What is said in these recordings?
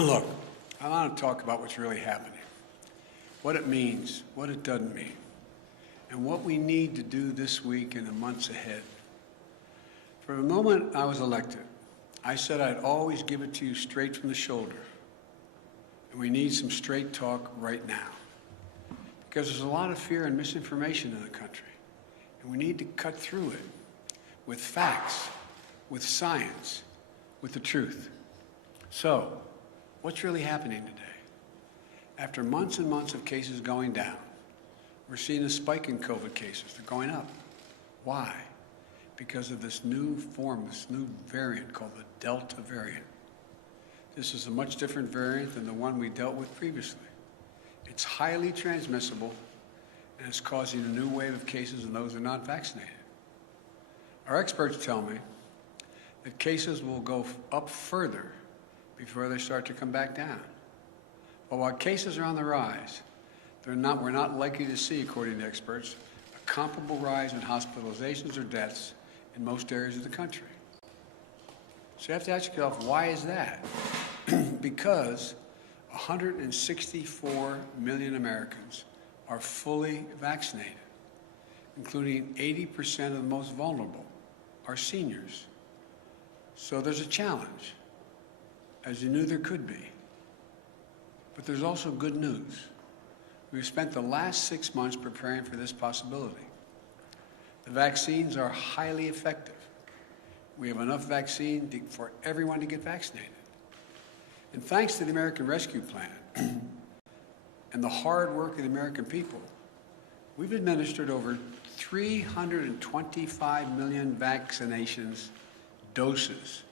Look, I want to talk about what's really happening, what it means, what it doesn't mean, and what we need to do this week and the months ahead. From the moment I was elected, I said I'd always give it to you straight from the shoulder, and we need some straight talk right now, because there's a lot of fear and misinformation in the country, and we need to cut through it with facts, with science, with the truth. So, what's really happening today? After months and months of cases going down, we're seeing a spike in COVID cases. They're going up. Why? Because of this new form, this new variant called the Delta variant. This is a much different variant than the one we dealt with previously. It's highly transmissible, and it's causing a new wave of cases in those who are not vaccinated. Our experts tell me that cases will go up further before they start to come back down. But while cases are on the rise, we're not likely to see, according to experts, a comparable rise in hospitalizations or deaths in most areas of the country. So you have to ask yourself, why is that? Because 164 million Americans are fully vaccinated, including 80% of the most vulnerable, are seniors. So there's a challenge, as you knew there could be. But there's also good news. We've spent the last 6 months preparing for this possibility. The vaccines are highly effective. We have enough vaccine for everyone to get vaccinated. And thanks to the American Rescue Plan and the hard work of the American people, we've administered over 325 million vaccinations doses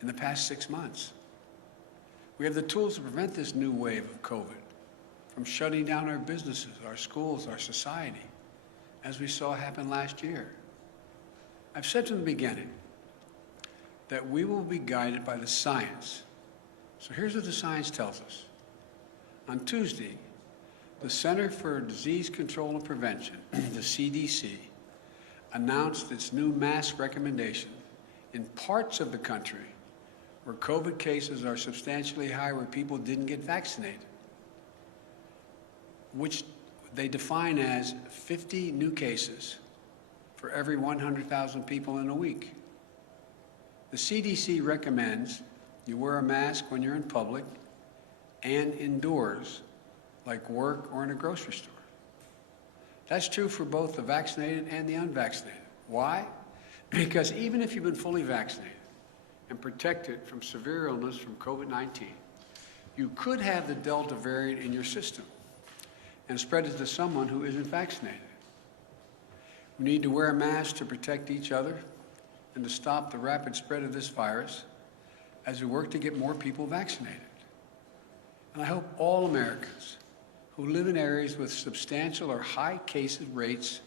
in the past 6 months. We have the tools to prevent this new wave of COVID from shutting down our businesses, our schools, our society, as we saw happen last year. I've said from the beginning that we will be guided by the science. So here's what the science tells us. On Tuesday, the Center for Disease Control and Prevention, the CDC, announced its new mask recommendation in parts of the country where COVID cases are substantially higher, where people didn't get vaccinated, which they define as 50 new cases for every 100,000 people in a week. The CDC recommends you wear a mask when you're in public and indoors, like work or in a grocery store. That's true for both the vaccinated and the unvaccinated. Why? Because even if you've been fully vaccinated and protected from severe illness from COVID-19, you could have the Delta variant in your system and spread it to someone who isn't vaccinated. We need to wear a mask to protect each other and to stop the rapid spread of this virus as we work to get more people vaccinated. And I hope all Americans who live in areas with substantial or high case rates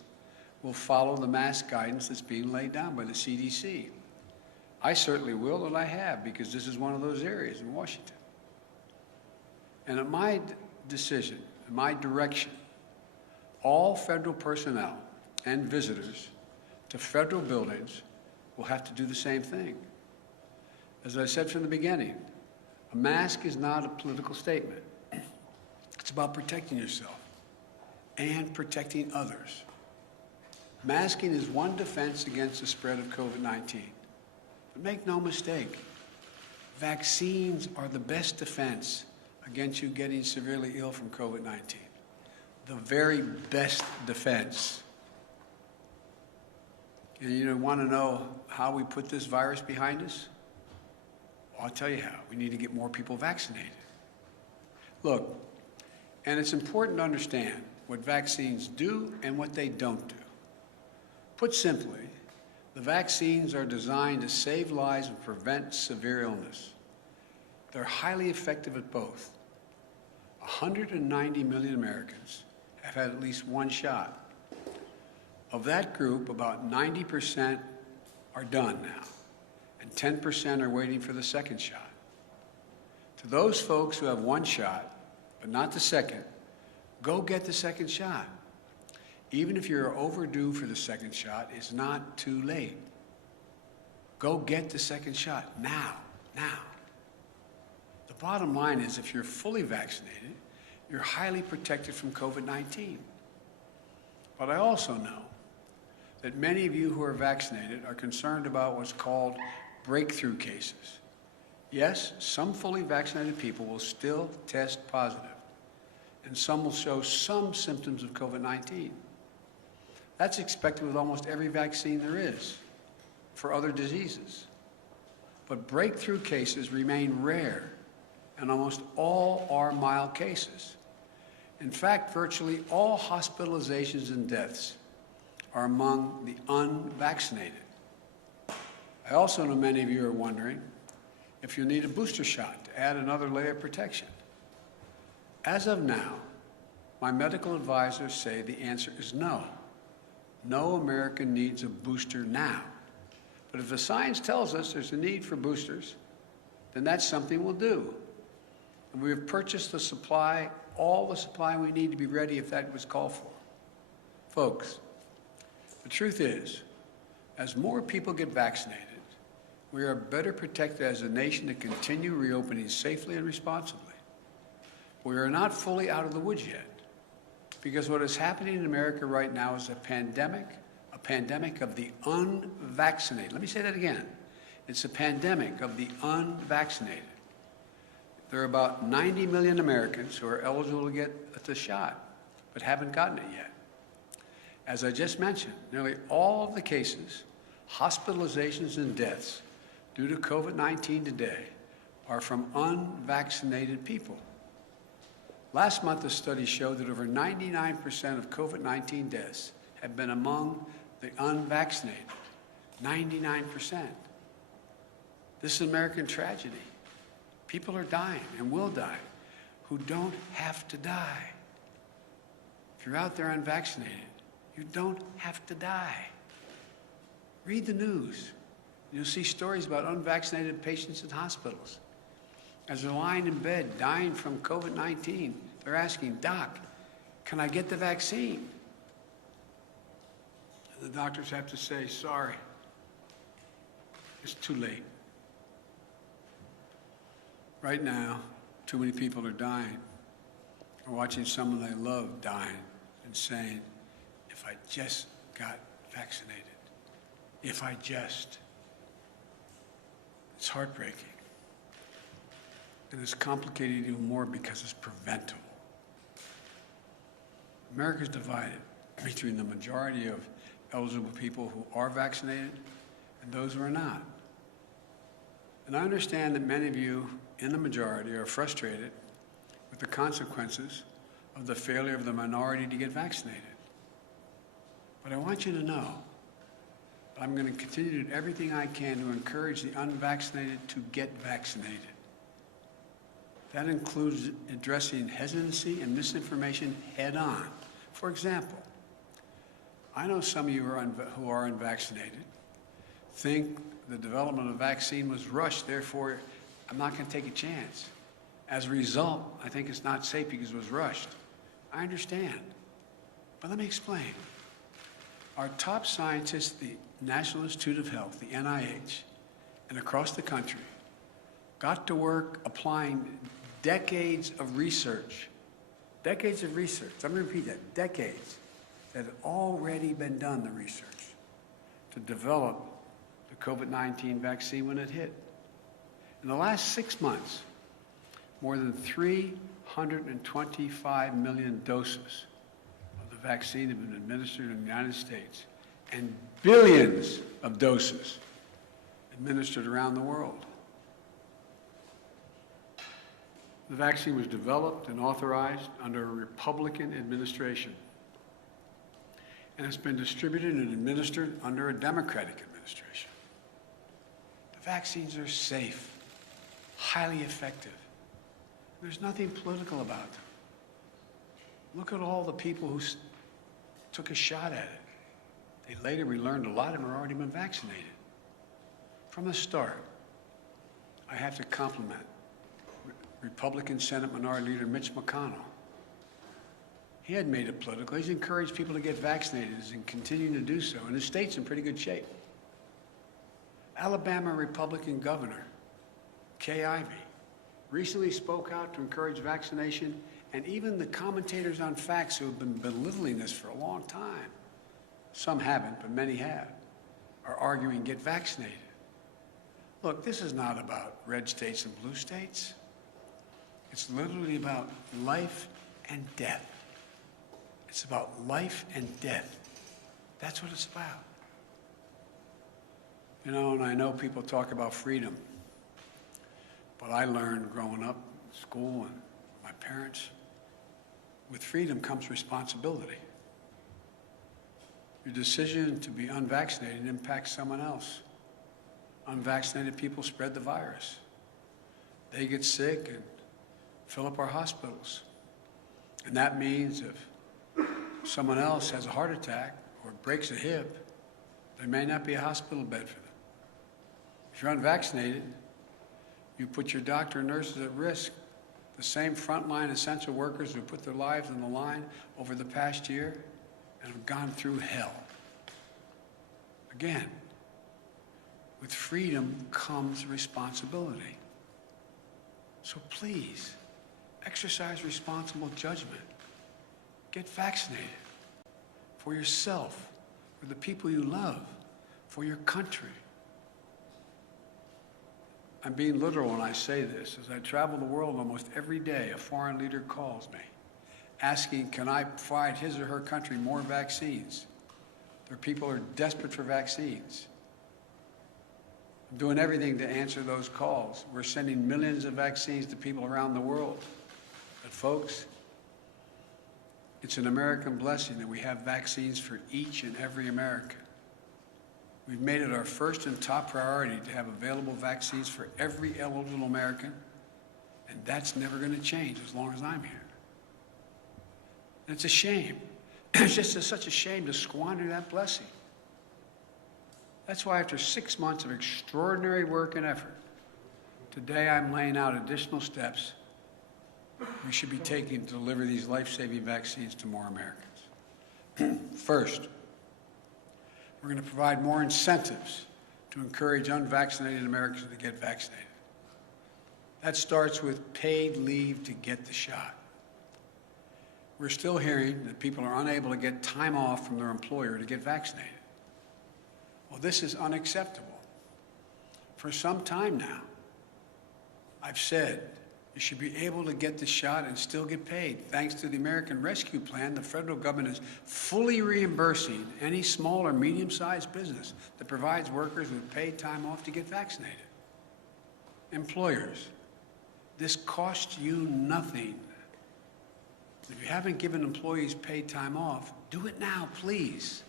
will follow the mask guidance that's being laid down by the CDC. I certainly will, and I have, because this is one of those areas in Washington. And at my decision, my direction, all federal personnel and visitors to federal buildings will have to do the same thing. As I said from the beginning, a mask is not a political statement. It's about protecting yourself and protecting others. Masking is one defense against the spread of COVID-19. But make no mistake, vaccines are the best defense against you getting severely ill from COVID-19. The very best defense. And you want to know how we put this virus behind us? Well, I'll tell you how. We need to get more people vaccinated. Look, and it's important to understand what vaccines do and what they don't do. Put simply, the vaccines are designed to save lives and prevent severe illness. They're highly effective at both. 190 million Americans have had at least one shot. Of that group, about 90% are done now, and 10% are waiting for the second shot. To those folks who have one shot, but not the second, go get the second shot. Even if you're overdue for the second shot, it's not too late. Go get the second shot now. The bottom line is if you're fully vaccinated, you're highly protected from COVID-19. But I also know that many of you who are vaccinated are concerned about what's called breakthrough cases. Yes, some fully vaccinated people will still test positive, and some will show some symptoms of COVID-19. That's expected with almost every vaccine there is for other diseases. But breakthrough cases remain rare, and almost all are mild cases. In fact, virtually all hospitalizations and deaths are among the unvaccinated. I also know many of you are wondering if you'll need a booster shot to add another layer of protection. As of now, my medical advisors say the answer is no. No American needs a booster now. But if the science tells us there's a need for boosters, then that's something we'll do. And we have purchased the supply, all the supply we need to be ready if that was called for. Folks, the truth is, as more people get vaccinated, we are better protected as a nation to continue reopening safely and responsibly. We are not fully out of the woods yet, because what is happening in America right now is a pandemic of the unvaccinated. Let me say that again. It's a pandemic of the unvaccinated. There are about 90 million Americans who are eligible to get the shot, but haven't gotten it yet. As I just mentioned, nearly all of the cases, hospitalizations, and deaths due to COVID-19 today are from unvaccinated people. Last month, a study showed that over 99% of COVID-19 deaths have been among the unvaccinated. 99%. This is an American tragedy. People are dying and will die who don't have to die. If you're out there unvaccinated, you don't have to die. Read the news. You'll see stories about unvaccinated patients in hospitals. As they're lying in bed, dying from COVID-19, they're asking, "Doc, can I get the vaccine?" And the doctors have to say, "Sorry, it's too late." Right now, too many people are dying, or watching someone they love dying and saying, "If I just got vaccinated, if I just." It's heartbreaking. And it's complicated even more because it's preventable. America's divided between the majority of eligible people who are vaccinated and those who are not. And I understand that many of you in the majority are frustrated with the consequences of the failure of the minority to get vaccinated. But I want you to know I'm going to continue to do everything I can to encourage the unvaccinated to get vaccinated. That includes addressing hesitancy and misinformation head on. For example, I know some of you who are unvaccinated think the development of a vaccine was rushed, therefore I'm not going to take a chance. As a result, I think it's not safe because it was rushed. I understand. But let me explain. Our top scientists, the National Institute of Health, the NIH, and across the country, got to work applying decades of research. Decades of research. I'm going to repeat that. Decades that had already been done, the research, to develop the COVID-19 vaccine when it hit. In the last 6 months, more than 325 million doses of the vaccine have been administered in the United States, and billions of doses administered around the world. The vaccine was developed and authorized under a Republican administration, and it's been distributed and administered under a Democratic administration. The vaccines are safe, highly effective. There's nothing political about them. Look at all the people who took a shot at it. Later we learned a lot of them had already been vaccinated. From the start, I have to compliment Republican Senate Minority Leader Mitch McConnell. He hadn't made it political. He's encouraged people to get vaccinated and continuing to do so, and his state's in pretty good shape. Alabama Republican Governor Kay Ivey recently spoke out to encourage vaccination, and even the commentators on facts who have been belittling this for a long time, some haven't, but many have, are arguing get vaccinated. Look, this is not about red states and blue states. It's literally about life and death. It's about life and death. That's what it's about. You know, and I know people talk about freedom, but I learned growing up in school and my parents, with freedom comes responsibility. Your decision to be unvaccinated impacts someone else. Unvaccinated people spread the virus. They get sick and fill up our hospitals. And that means if someone else has a heart attack or breaks a hip, there may not be a hospital bed for them. If you're unvaccinated, you put your doctor and nurses at risk. The same frontline essential workers who put their lives on the line over the past year and have gone through hell. Again, with freedom comes responsibility. So please, exercise responsible judgment. Get vaccinated for yourself, for the people you love, for your country. I'm being literal when I say this. As I travel the world almost every day, a foreign leader calls me, asking, can I provide his or her country more vaccines? Their people are desperate for vaccines. I'm doing everything to answer those calls. We're sending millions of vaccines to people around the world. But folks, it's an American blessing that we have vaccines for each and every American. We've made it our first and top priority to have available vaccines for every eligible American, and that's never going to change as long as I'm here. And it's a shame. It's just such a shame to squander that blessing. That's why after 6 months of extraordinary work and effort, today I'm laying out additional steps we should be taking to deliver these life-saving vaccines to more Americans. First, we're going to provide more incentives to encourage unvaccinated Americans to get vaccinated. That starts with paid leave to get the shot. We're still hearing that people are unable to get time off from their employer to get vaccinated. Well, this is unacceptable. For some time now, I've said you should be able to get the shot and still get paid. Thanks to the American Rescue Plan, the federal government is fully reimbursing any small or medium-sized business that provides workers with paid time off to get vaccinated. Employers, this costs you nothing. If you haven't given employees paid time off, do it now, please.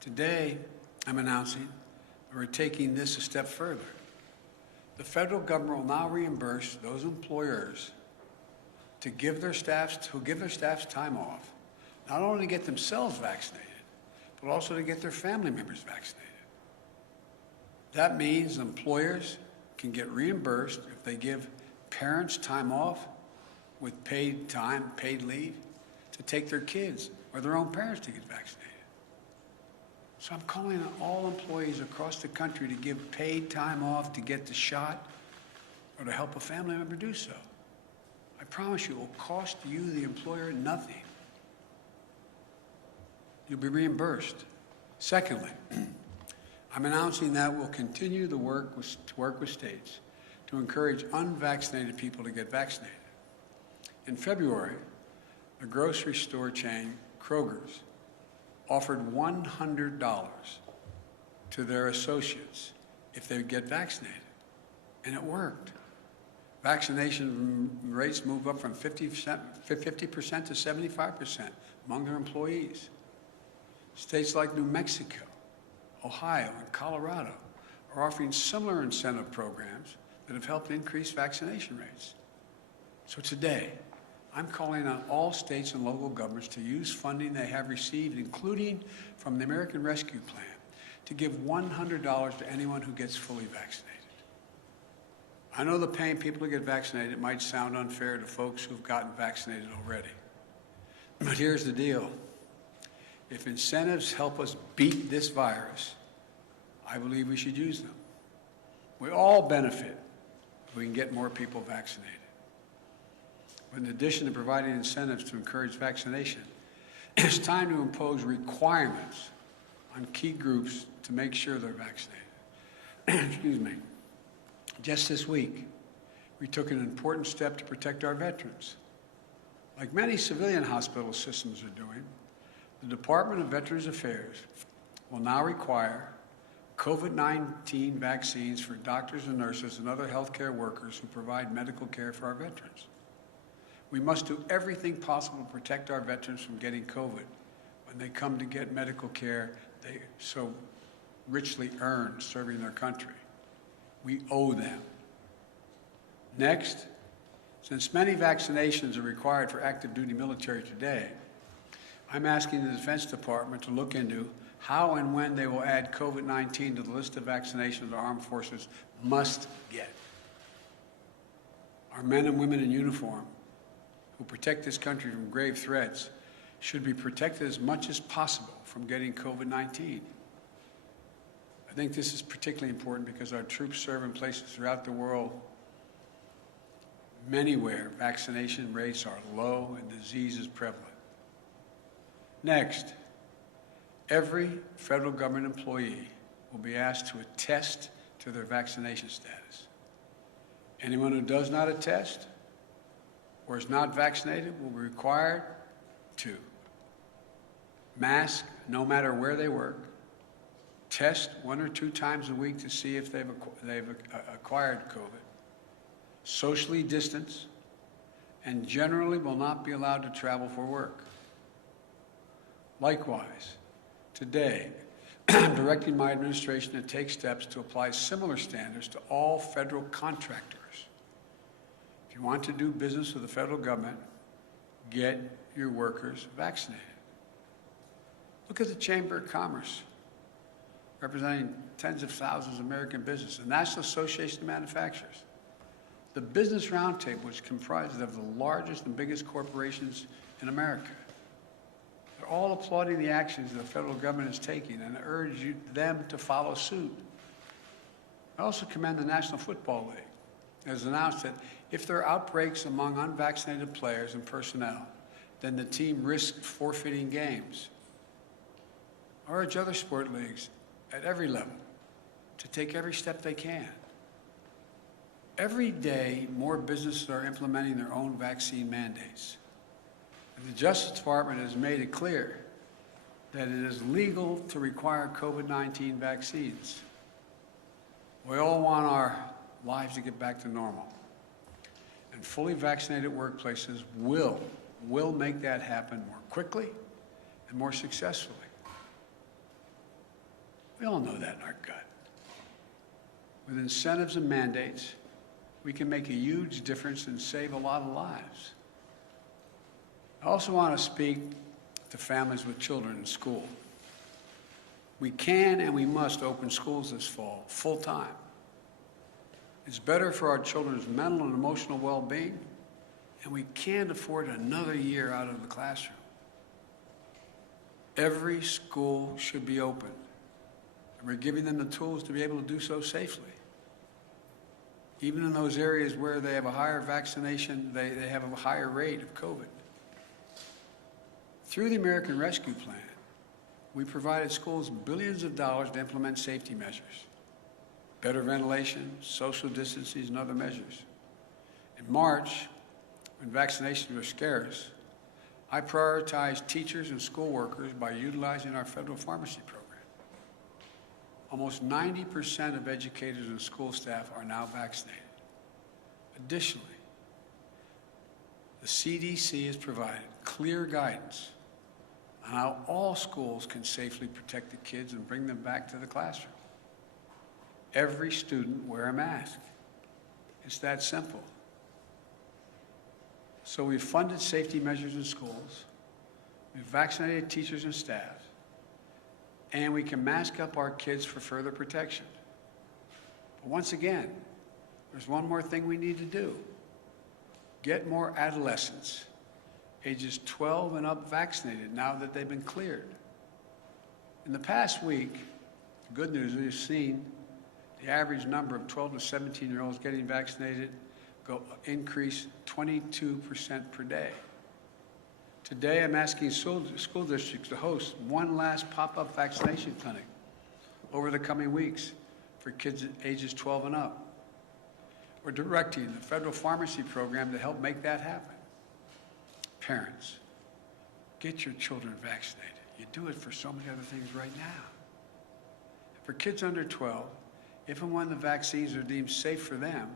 Today, I'm announcing that we're taking this a step further. The federal government will now reimburse those employers to give their staffs time off, not only to get themselves vaccinated, but also to get their family members vaccinated. That means employers can get reimbursed if they give parents time off with paid leave to take their kids or their own parents to get vaccinated. So I'm calling on all employees across the country to give paid time off to get the shot or to help a family member do so. I promise you it will cost you, the employer, nothing. You'll be reimbursed. Secondly, I'm announcing that we'll continue to work with states to encourage unvaccinated people to get vaccinated. In February, the grocery store chain Kroger's offered $100 to their associates if they would get vaccinated, and it worked. Vaccination rates moved up from 50% to 75% among their employees. States like New Mexico, Ohio, and Colorado are offering similar incentive programs that have helped increase vaccination rates. So today, I'm calling on all states and local governments to use funding they have received, including from the American Rescue Plan, to give $100 to anyone who gets fully vaccinated. I know that paying people to get vaccinated might sound unfair to folks who've gotten vaccinated already. But here's the deal. If incentives help us beat this virus, I believe we should use them. We all benefit if we can get more people vaccinated. But in addition to providing incentives to encourage vaccination, it's time to impose requirements on key groups to make sure they're vaccinated. Excuse me. Just this week, we took an important step to protect our veterans. Like many civilian hospital systems are doing, the Department of Veterans Affairs will now require COVID-19 vaccines for doctors and nurses and other healthcare workers who provide medical care for our veterans. We must do everything possible to protect our veterans from getting COVID when they come to get medical care they so richly earned serving their country. We owe them. Next, since many vaccinations are required for active duty military today, I'm asking the Defense Department to look into how and when they will add COVID-19 to the list of vaccinations our armed forces must get. Our men and women in uniform who protect this country from grave threats should be protected as much as possible from getting COVID-19. I think this is particularly important because our troops serve in places throughout the world, many where vaccination rates are low and disease is prevalent. Next, every federal government employee will be asked to attest to their vaccination status. Anyone who does not attest or is not vaccinated will be required to mask no matter where they work, test 1 or 2 times a week to see if they've acquired COVID, socially distance, and generally will not be allowed to travel for work. Likewise, today, I'm directing my administration to take steps to apply similar standards to all federal contractors. If you want to do business with the federal government, get your workers vaccinated. Look at the Chamber of Commerce, representing tens of thousands of American businesses, the National Association of Manufacturers, the Business Roundtable, which comprises of the largest and biggest corporations in America. They're all applauding the actions the federal government is taking and urge them to follow suit. I also commend the National Football League. It has announced that if there are outbreaks among unvaccinated players and personnel, then the team risks forfeiting games. I urge other sport leagues at every level to take every step they can. Every day, more businesses are implementing their own vaccine mandates. And the Justice Department has made it clear that it is legal to require COVID-19 vaccines. We all want our lives to get back to normal. And fully vaccinated workplaces will make that happen more quickly and more successfully. We all know that in our gut. With incentives and mandates, we can make a huge difference and save a lot of lives. I also want to speak to families with children in school. We can and we must open schools this fall, full time. It's better for our children's mental and emotional well-being, and we can't afford another year out of the classroom. Every school should be open, and we're giving them the tools to be able to do so safely. Even in those areas where they have a higher vaccination, they have a higher rate of COVID. Through the American Rescue Plan, we provided schools billions of dollars to implement safety measures, better ventilation, social distancing, and other measures. In March, when vaccinations were scarce, I prioritized teachers and school workers by utilizing our federal pharmacy program. Almost 90% of educators and school staff are now vaccinated. Additionally, the CDC has provided clear guidance on how all schools can safely protect the kids and bring them back to the classroom. Every student wear a mask. It's that simple. So we've funded safety measures in schools, we've vaccinated teachers and staff, and we can mask up our kids for further protection. But once again, there's one more thing we need to do. Get more adolescents, ages 12 and up, vaccinated now that they've been cleared. In the past week, the good news we've seen the average number of 12 to 17-year-olds getting vaccinated increased 22% per day. Today, I'm asking school districts to host one last pop-up vaccination clinic over the coming weeks for kids ages 12 and up. We're directing the federal pharmacy program to help make that happen. Parents, get your children vaccinated. You do it for so many other things right now. For kids under 12, if and when the vaccines are deemed safe for them,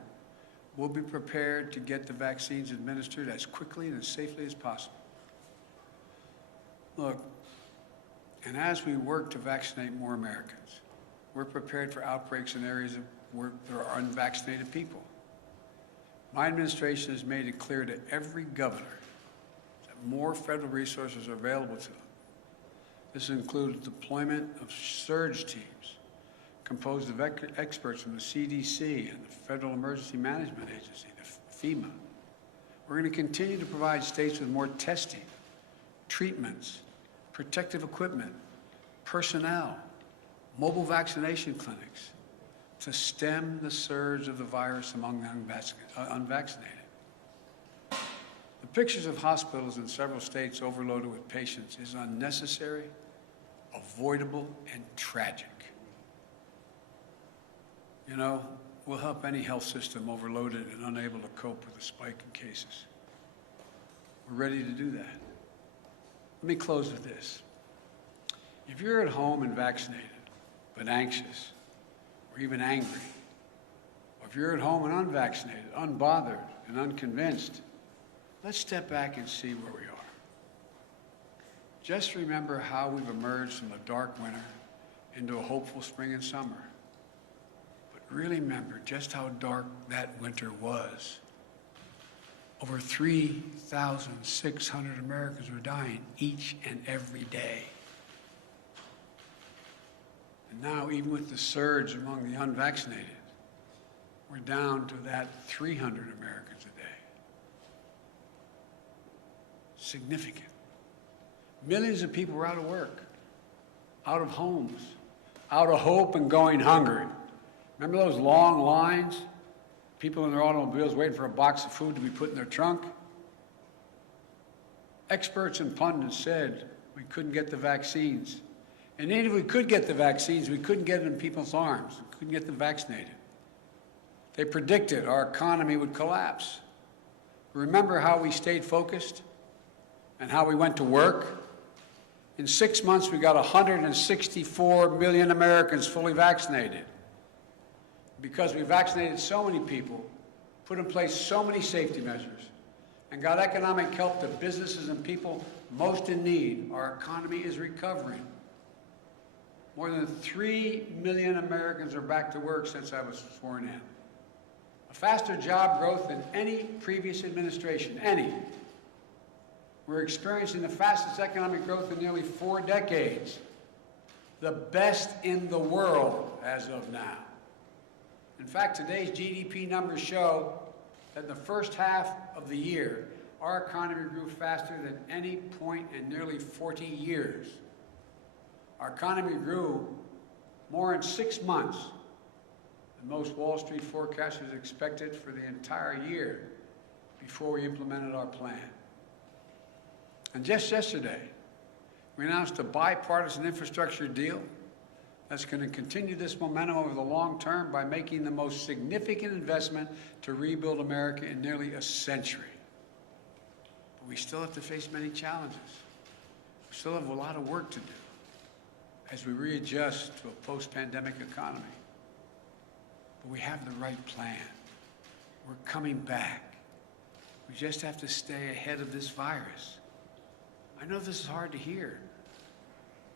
we'll be prepared to get the vaccines administered as quickly and as safely as possible. Look, and as we work to vaccinate more Americans, we're prepared for outbreaks in areas where there are unvaccinated people. My administration has made it clear to every governor that more federal resources are available to them. This includes deployment of surge teams composed of experts from the CDC and the Federal Emergency Management Agency, the FEMA. We're going to continue to provide states with more testing, treatments, protective equipment, personnel, mobile vaccination clinics to stem the surge of the virus among the unvaccinated. The pictures of hospitals in several states overloaded with patients is unnecessary, avoidable, and tragic. You know, we'll help any health system overloaded and unable to cope with a spike in cases. We're ready to do that. Let me close with this. If you're at home and vaccinated, but anxious, or even angry, or if you're at home and unvaccinated, unbothered, and unconvinced, let's step back and see where we are. Just remember how we've emerged from a dark winter into a hopeful spring and summer. But really remember just how dark that winter was. Over 3,600 Americans were dying each and every day. And now, even with the surge among the unvaccinated, we're down to that 300 Americans a day. Significant. Millions of people were out of work, out of homes, out of hope and going hungry. Remember those long lines? People in their automobiles waiting for a box of food to be put in their trunk? Experts and pundits said we couldn't get the vaccines. And even if we could get the vaccines, we couldn't get it in people's arms. We couldn't get them vaccinated. They predicted our economy would collapse. Remember how we stayed focused and how we went to work? In 6 months, we got 164 million Americans fully vaccinated. Because we vaccinated so many people, put in place so many safety measures, and got economic help to businesses and people most in need, our economy is recovering. More than 3 million Americans are back to work since I was sworn in. A faster job growth than any previous administration, any. We're experiencing the fastest economic growth in nearly 4 decades, the best in the world as of now. In fact, today's GDP numbers show that in the first half of the year, our economy grew faster than any point in nearly 40 years. Our economy grew more in 6 months than most Wall Street forecasters expected for the entire year before we implemented our plan. And just yesterday, we announced a bipartisan infrastructure deal that's going to continue this momentum over the long term by making the most significant investment to rebuild America in nearly a century. But we still have to face many challenges. We still have a lot of work to do as we readjust to a post-pandemic economy. But we have the right plan. We're coming back. We just have to stay ahead of this virus. I know this is hard to hear.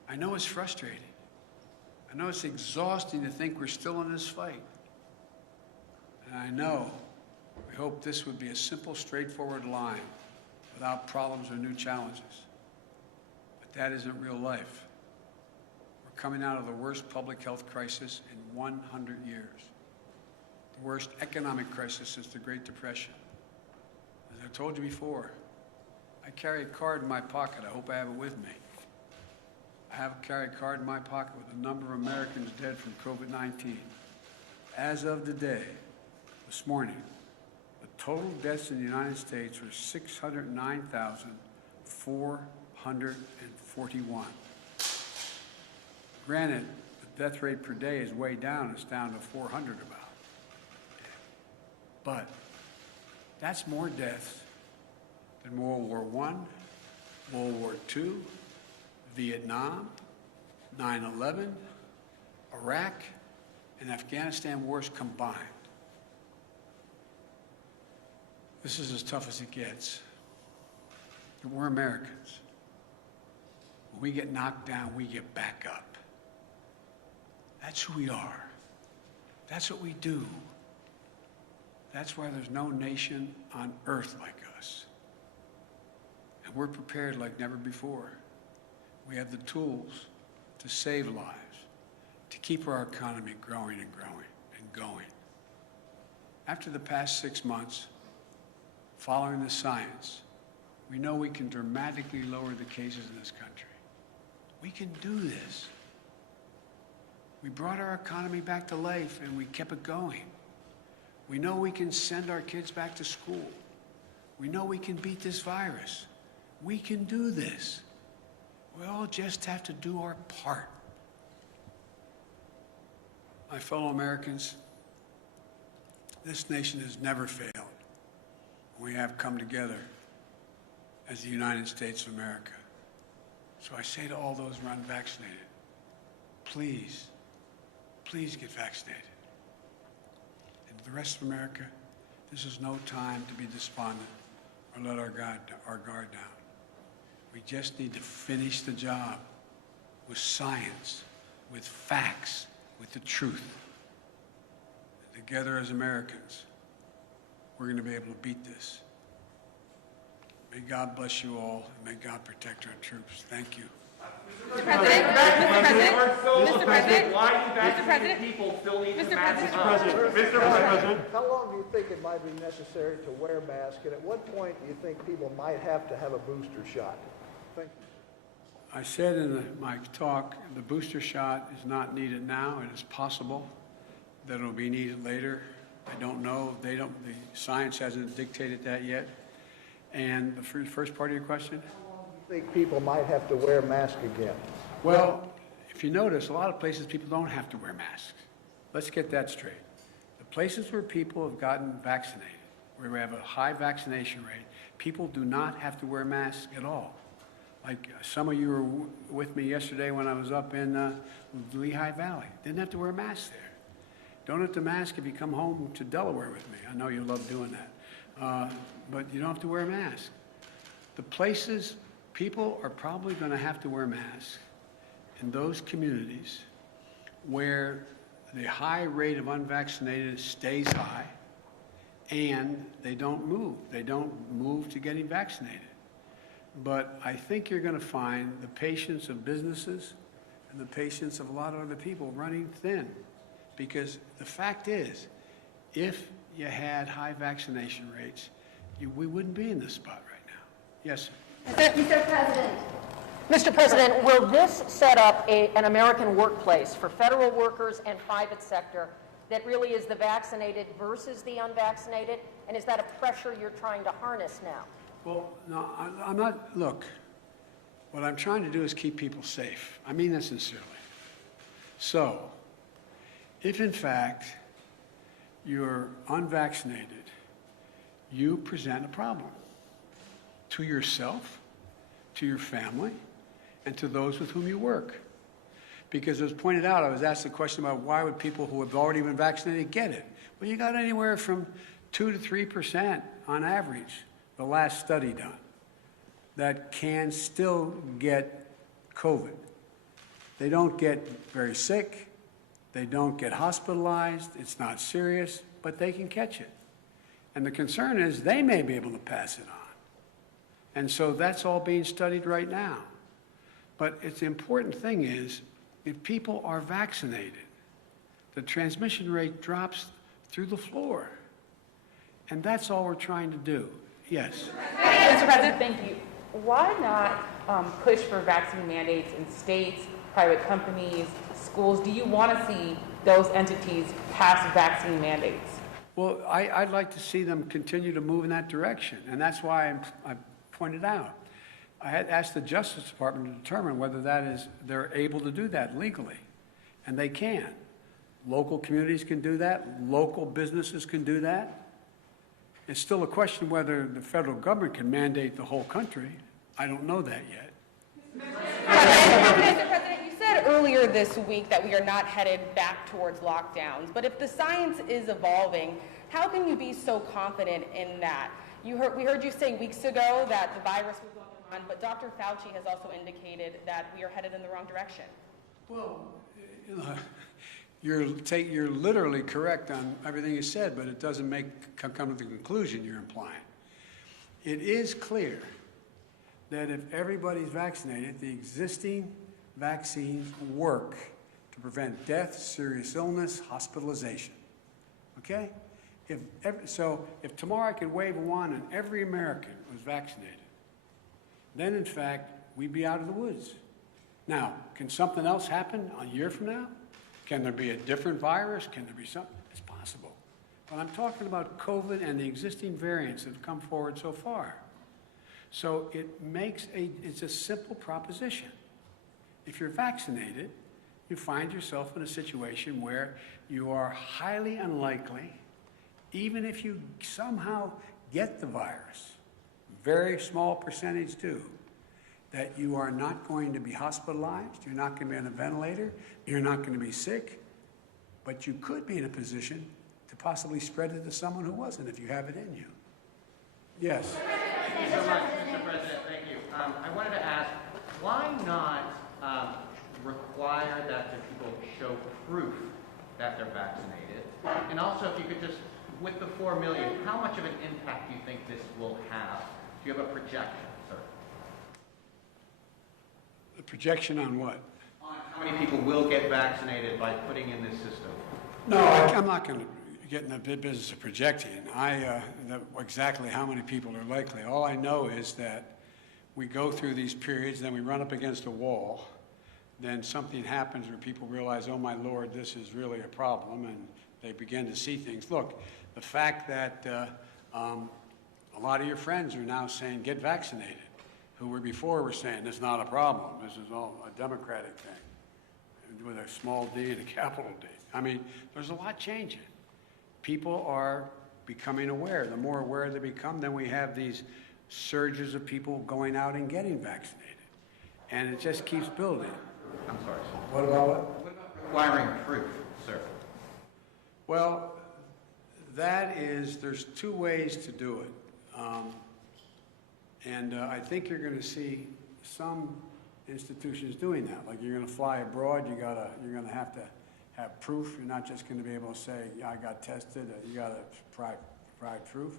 I know it's frustrating. I know it's exhausting to think we're still in this fight. And I know we hope this would be a simple, straightforward line without problems or new challenges. But that isn't real life. We're coming out of the worst public health crisis in 100 years, the worst economic crisis since the Great Depression. As I told you before, I carry a card in my pocket. I hope I have it with me. I carry a card in my pocket with a number of Americans dead from COVID-19. As of today, this morning, the total deaths in the United States were 609,441. Granted, the death rate per day is way down. It's down to 400 about. But that's more deaths than World War I, World War II, Vietnam, 9/11, Iraq, and Afghanistan wars combined. This is as tough as it gets. And we're Americans. When we get knocked down, we get back up. That's who we are. That's what we do. That's why there's no nation on earth like us. And we're prepared like never before. We have the tools to save lives, to keep our economy growing and growing and going. After the past 6 months, following the science, we know we can dramatically lower the cases in this country. We can do this. We brought our economy back to life and we kept it going. We know we can send our kids back to school. We know we can beat this virus. We can do this. We all just have to do our part. My fellow Americans, this nation has never failed. We have come together as the United States of America. So I say to all those who are unvaccinated, please, please get vaccinated. And to the rest of America, this is no time to be despondent or let our guard down. We just need to finish the job with science, with facts, with the truth. And together as Americans, we're going to be able to beat this. May God bless you all, and may God protect our troops. Thank you. Mr. President, why do vaccinated people still need to mask up? Mr. President. How long do you think it might be necessary to wear a mask, and at what point do you think people might have to have a booster shot? Thank you. I said in my talk, the booster shot is not needed now. It is possible that it will be needed later. I don't know. The science hasn't dictated that yet. And the first part of your question? How long do you think people might have to wear a mask again? Well, if you notice, a lot of places people don't have to wear masks. Let's get that straight. The places where people have gotten vaccinated, where we have a high vaccination rate, people do not have to wear masks at all. Like some of you were with me yesterday when I was up in Lehigh Valley. Didn't have to wear a mask there. Don't have to mask if you come home to Delaware with me. I know you love doing that. But you don't have to wear a mask. The places people are probably going to have to wear masks in those communities where the high rate of unvaccinated stays high and they don't move. They don't move to getting vaccinated. But I think you're going to find the patience of businesses and the patience of a lot of other people running thin. Because the fact is, if you had high vaccination rates, we wouldn't be in this spot right now. Yes, sir. Mr. President. Mr. President, will this set up an American workplace for federal workers and private sector that really is the vaccinated versus the unvaccinated? And is that a pressure you're trying to harness now? Well, no, I'm not. Look, what I'm trying to do is keep people safe. I mean that sincerely. So, if in fact you're unvaccinated, you present a problem to yourself, to your family, and to those with whom you work. Because as pointed out, I was asked the question about why would people who have already been vaccinated get it? Well, you got anywhere from 2 to 3% on average, the last study done, that can still get COVID. They don't get very sick. They don't get hospitalized. It's not serious, but they can catch it. And the concern is they may be able to pass it on. And so that's all being studied right now. But it's the important thing is, if people are vaccinated, the transmission rate drops through the floor. And that's all we're trying to do. Yes. Mr. President, thank you. Why not push for vaccine mandates in states, private companies, schools? Do you want to see those entities pass vaccine mandates? Well, I'd like to see them continue to move in that direction, and that's why I pointed out. I had asked the Justice Department to determine whether they're able to do that legally, and they can. Local communities can do that. Local businesses can do that. It's still a question whether the federal government can mandate the whole country. I don't know that yet. Mr. President, you said earlier this week that we are not headed back towards lockdowns, but if the science is evolving, how can you be so confident in that? We heard you say weeks ago that the virus was going on, but Dr. Fauci has also indicated that we are headed in the wrong direction. Well, you know, you're literally correct on everything you said, but it doesn't come to the conclusion you're implying. It is clear that if everybody's vaccinated, the existing vaccines work to prevent death, serious illness, hospitalization. Okay? If tomorrow I could wave a wand and every American was vaccinated, then in fact we'd be out of the woods. Now, can something else happen a year from now? Can there be a different virus? Can there be something? It's possible. But I'm talking about COVID and the existing variants that have come forward so far. So it's a simple proposition. If you're vaccinated, you find yourself in a situation where you are highly unlikely, even if you somehow get the virus, very small percentage do, that you are not going to be hospitalized, you're not going to be on a ventilator, you're not going to be sick, but you could be in a position to possibly spread it to someone who wasn't if you have it in you. Yes? Thank you so much, Mr. President. Thank you. I wanted to ask, why not require that the people show proof that they're vaccinated? And also, if you could just, with the 4 million, how much of an impact do you think this will have? Do you have a projection, sir? The projection on what? On how many people will get vaccinated by putting in this system? No, I'm not going to get in the business of projecting. Exactly how many people are likely. All I know is that we go through these periods, then we run up against a wall, then something happens where people realize, oh my Lord, this is really a problem, and they begin to see things. Look, the fact that a lot of your friends are now saying, get vaccinated, who were before were saying, this is not a problem, this is all a Democratic thing, with a small d and a capital D. I mean, there's a lot changing. People are becoming aware. The more aware they become, then we have these surges of people going out and getting vaccinated. And it just keeps building. I'm sorry, sir. What about what? What about requiring proof, sir? Well, there's two ways to do it. I think you're going to see some institutions doing that. Like you're going to fly abroad, you're going to have proof. You're not just going to be able to say, yeah, I got tested. You got to provide proof.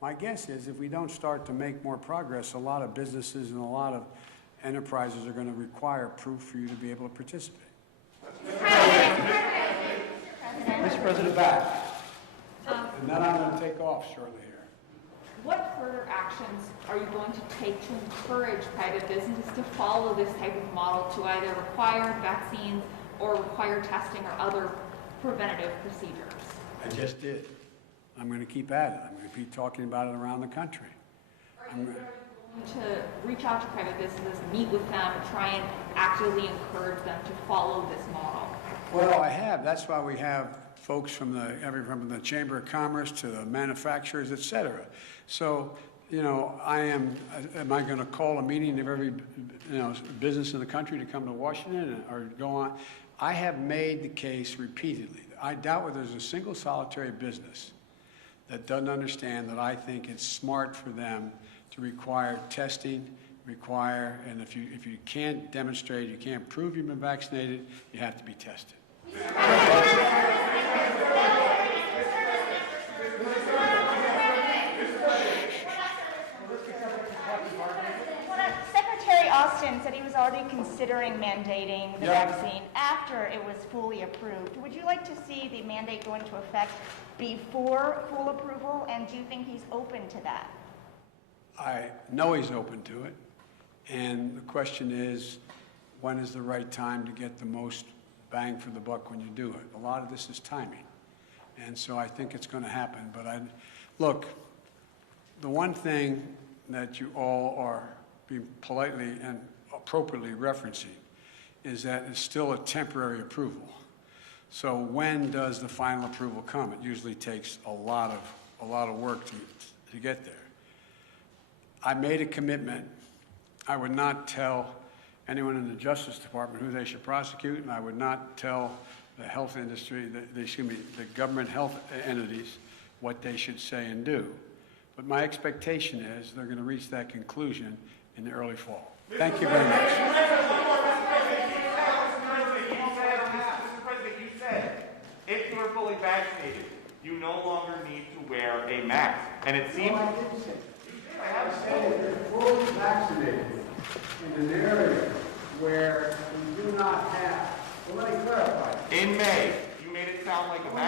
My guess is if we don't start to make more progress, a lot of businesses and a lot of enterprises are going to require proof for you to be able to participate. Mr. President, back. And then I'm going to take off shortly here. What further actions are you going to take to encourage private businesses to follow this type of model to either require vaccines or require testing or other preventative procedures? I just did. I'm going to keep at it. I'm going to keep talking about it around the country. Are you going to reach out to private businesses, meet with them, try and actively encourage them to follow this model? Well, I have. That's why we have folks from the Chamber of Commerce to the manufacturers, et cetera. So, am I going to call a meeting of every, business in the country to come to Washington or go on? I have made the case repeatedly. I doubt whether there's a single solitary business that doesn't understand that I think it's smart for them to require testing, and if you can't demonstrate, you can't prove you've been vaccinated, you have to be tested. Secretary Austin said he was already considering mandating the vaccine after it was fully approved. Would you like to see the mandate go into effect before full approval, and do you think he's open to that? I know he's open to it, and the question is, when is the right time to get the most bang for the buck when you do it. A lot of this is timing. And so I think it's going to happen. But look, the one thing that you all are being politely and appropriately referencing is that it's still a temporary approval. So when does the final approval come? It usually takes a lot of work to get there. I made a commitment. I would not tell anyone in the Justice Department who they should prosecute, and I would not tell the health industry, the government health entities, what they should say and do. But my expectation is they're going to reach that conclusion in the early fall. Thank you very much. You said, if you are fully vaccinated, you no longer need to wear a mask. And it seems... I didn't say. I have said if you're fully vaccinated in an area where we do not have, well, let me clarify. In May, you made it sound like a